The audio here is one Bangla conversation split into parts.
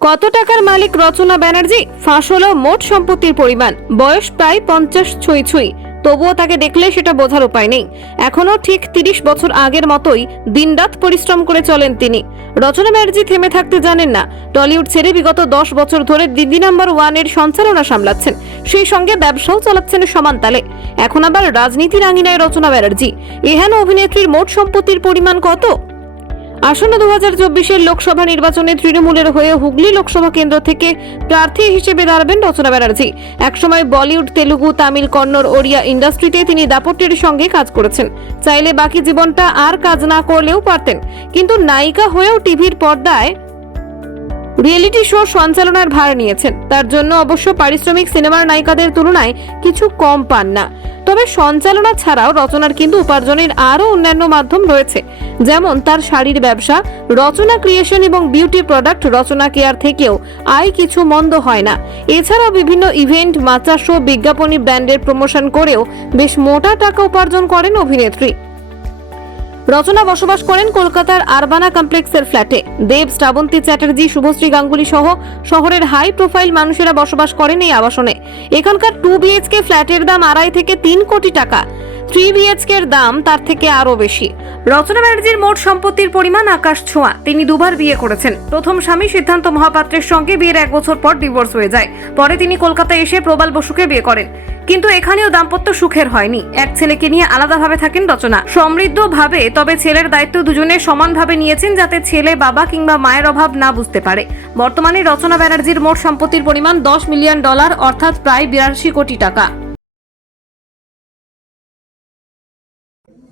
কত টাকার মালিক রচনা ব্যানার্জি? ফাঁস হলো মোট সম্পত্তির পরিমাণ। বয়স প্রায় পঞ্চাশ ছুঁই ছুঁই। তবুও তাকে দেখলে সেটা বোঝার উপায় নেই। এখনও ঠিক তিরিশ বছর আগের মতোই দিনরাত পরিশ্রম করে চলেন তিনি। রচনা ব্যানার্জি থেমে থাকতে জানেন না। টলিউড ছেড়ে বিগত দশ বছর ধরে দিদি নাম্বার ওয়ানের সঞ্চালনা সামলাচ্ছেন। সেই সঙ্গে ব্যবসাও চালাচ্ছেন সমান তালে। এখন আবার রাজনীতির আঙিনায় রচনা ব্যানার্জি। এহেন অভিনেত্রীর মোট সম্পত্তির পরিমাণ কত? আসন্ন দু হাজার চব্বিশের লোকসভা নির্বাচনে তৃণমূলের হয়ে হুগলি লোকসভা কেন্দ্র থেকে প্রার্থী হিসেবে দাঁড়াবেন রচনা ব্যানার্জি। একসময় বলিউড, তেলুগু, তামিল, কন্নড়, ওড়িয়া ইন্ডাস্ট্রিতে তিনি দাপটের সঙ্গে কাজ করেছেন। চাইলে বাকি জীবনটা আর কাজ না করলেও পারতেন। কিন্তু নায়িকা হয়েও টিভির পর্দায় রিয়েলিটি শো সঞ্চালনার ভার নিয়েছেন। তার জন্য অবশ্য পারিশ্রমিক সিনেমার নায়িকাদের তুলনায় কিছু কম পান না। তবে সঞ্চালনা ছাড়াও রচনার কিন্তু উপার্জনের আরও অন্যান্য মাধ্যম রয়েছে। যেমন তার শাড়ির ব্যবসা, রচনা ক্রিয়েশন এবং বিউটি প্রোডাক্ট রচনা কেয়ার থেকেও আয় কিছু মন্দ হয় না। এছাড়াও বিভিন্ন ইভেন্ট মাচা শো বিজ্ঞাপনী ব্র্যান্ডের প্রমোশন করেও বেশ মোটা টাকা উপার্জন করেন অভিনেত্রী। রচনা বসবাস করেন কলকাতার আরবানা কমপ্লেক্সের ফ্ল্যাটে দেব, শ্রাবন্তী চ্যাটার্জি, শুভশ্রী গাঙ্গুলি সহ শহরের হাই প্রোফাইল মানুষেরা বসবাস করেন এই আবাসনে। এখানকার টু বিএইচকে ফ্ল্যাটের দাম আড়াই থেকে তিন কোটি টাকা। থ্রি বিএইচকে এর দাম তার থেকে আরও বেশি। রচনা ব্যানার্জির মোট সম্পত্তির পরিমাণ আকাশ ছোঁয়া। তিনি দুবার বিয়ে করেছেন। প্রথম স্বামী সিদ্ধান্ত মহাপাত্রের সঙ্গে বিয়ের এক বছর পর ডিভোর্স হয়ে যায়। পরে তিনি কলকাতায় এসে প্রবাল বসুকে বিয়ে করেন। কিন্তু এখানেও দাম্পত্য সুখের হয়নি। এক ছেলেকে নিয়ে আলাদাভাবে থাকেন রচনা। সমৃদ্ধভাবে, তবে ছেলের দায়িত্ব দুজনে সমানভাবে নিয়েছেন যাতে ছেলে বাবা কিংবা মায়ের অভাব না বুঝতে পারে। বর্তমানে রচনা ব্যানার্জির মোট সম্পত্তির পরিমাণ দশ মিলিয়ন ডলার, অর্থাৎ প্রায় বিরাশি কোটি টাকা।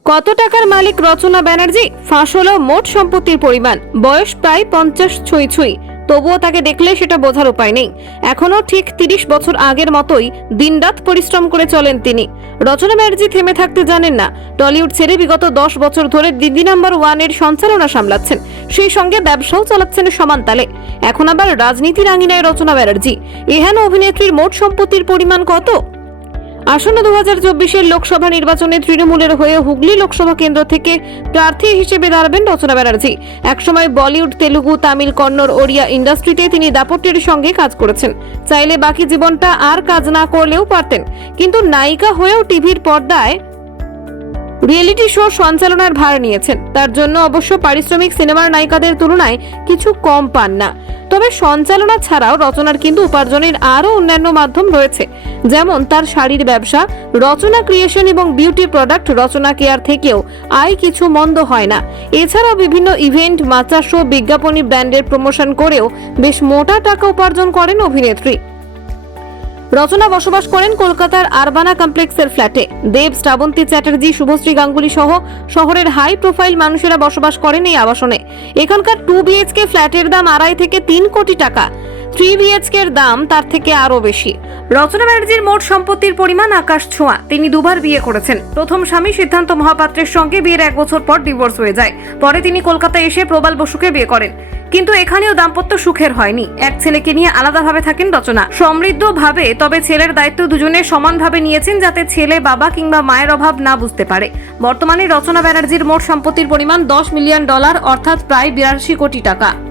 কত টাকার মালিক রচনা ব্যানার্জি? ফাঁস মোট সম্পত্তির পরিমাণ। বয়স প্রায় পঞ্চাশ ছুঁই ছুঁই। তবুও তাকে দেখলে সেটা বোঝার উপায় নেই। এখনও ঠিক তিরিশ বছর আগের মতোই দিনরাত পরিশ্রম করে চলেন তিনি। রচনা ব্যানার্জি থেমে থাকতে জানেন না। টলিউড ছেড়ে বিগত দশ বছর ধরে দিদি নাম্বার ওয়ানের সঞ্চালনা সামলাচ্ছেন। সেই সঙ্গে ব্যবসাও চালাচ্ছেন সমান তালে। এখন আবার রাজনীতির আঙিনায় রচনা ব্যানার্জি। এহেন অভিনেত্রীর মোট সম্পত্তির পরিমাণ কত? আসন্ন দু হাজার চব্বিশের লোকসভা নির্বাচনে তৃণমূলের হয়ে হুগলি লোকসভা কেন্দ্র থেকে প্রার্থী হিসেবে দাঁড়াবেন রচনা ব্যানার্জি। একসময় বলিউড, তেলুগু, তামিল, কন্নড়, ওড়িয়া ইন্ডাস্ট্রিতে তিনি দাপট্যের সঙ্গে কাজ করেছেন। চাইলে বাকি জীবনটা আর কাজ না করলেও পারতেন। কিন্তু নায়িকা হয়েও টিভির পর্দায় রিয়েলিটি শো সঞ্চালনার ভার নিয়েছেন। তার জন্য অবশ্য পারিশ্রমিক সিনেমার নায়িকাদের তুলনায় কিছু কম পান না। তবে সঞ্চালনা ছাড়াও রচনার কিন্তু উপার্জনের আরও অন্যান্য মাধ্যম রয়েছে। যেমন তার শাড়ির ব্যবসা, রচনা ক্রিয়েশন এবং বিউটি প্রোডাক্ট রচনা কেয়ার থেকেও আয় কিছু মন্দ হয় না। এছাড়াও বিভিন্ন ইভেন্ট, মাচা শো, বিজ্ঞাপনী ব্র্যান্ডের প্রমোশন করেও বেশ মোটা টাকা উপার্জন করেন অভিনেত্রী। রচনা বসবাস করেন কলকাতার আরবানা কমপ্লেক্সের ফ্ল্যাটে। দেব, শ্রাবন্তী চ্যাটার্জি, শুভশ্রী গাঙ্গুলি সহ শহরের হাই প্রোফাইল মানুষেরা বসবাস করেন এই আবাসনে। এখানকার টু বিএচকে ফ্ল্যাটের দাম আড়াই থেকে তিন কোটি টাকা। থ্রি বিএইচকে এর দাম তার থেকে আরও বেশি। রচনা ব্যানার্জির মোট সম্পত্তির পরিমাণ আকাশ ছোঁয়া। তিনি দুবার বিয়ে করেছেন। প্রথম স্বামী সিদ্ধান্ত মহাপাত্রের সঙ্গে বিয়ের এক বছর পর ডিভোর্স হয়ে যায়। পরে তিনি কলকাতায় এসে প্রবাল বসুকে বিয়ে করেন। কিন্তু এখানেও দাম্পত্য সুখের হয়নি। এক ছেলেকে নিয়ে আলাদাভাবে থাকেন রচনা। সমৃদ্ধভাবে তবে ছেলের দায়িত্ব দুজনে সমানভাবে নিয়েছেন যাতে ছেলে, বাবা কিংবা মায়ের অভাব না বুঝতে পারে। বর্তমানে রচনা ব্যানার্জির মোট সম্পত্তির পরিমাণ দশ মিলিয়ন ডলার, অর্থাৎ প্রায় বিরাশি কোটি টাকা।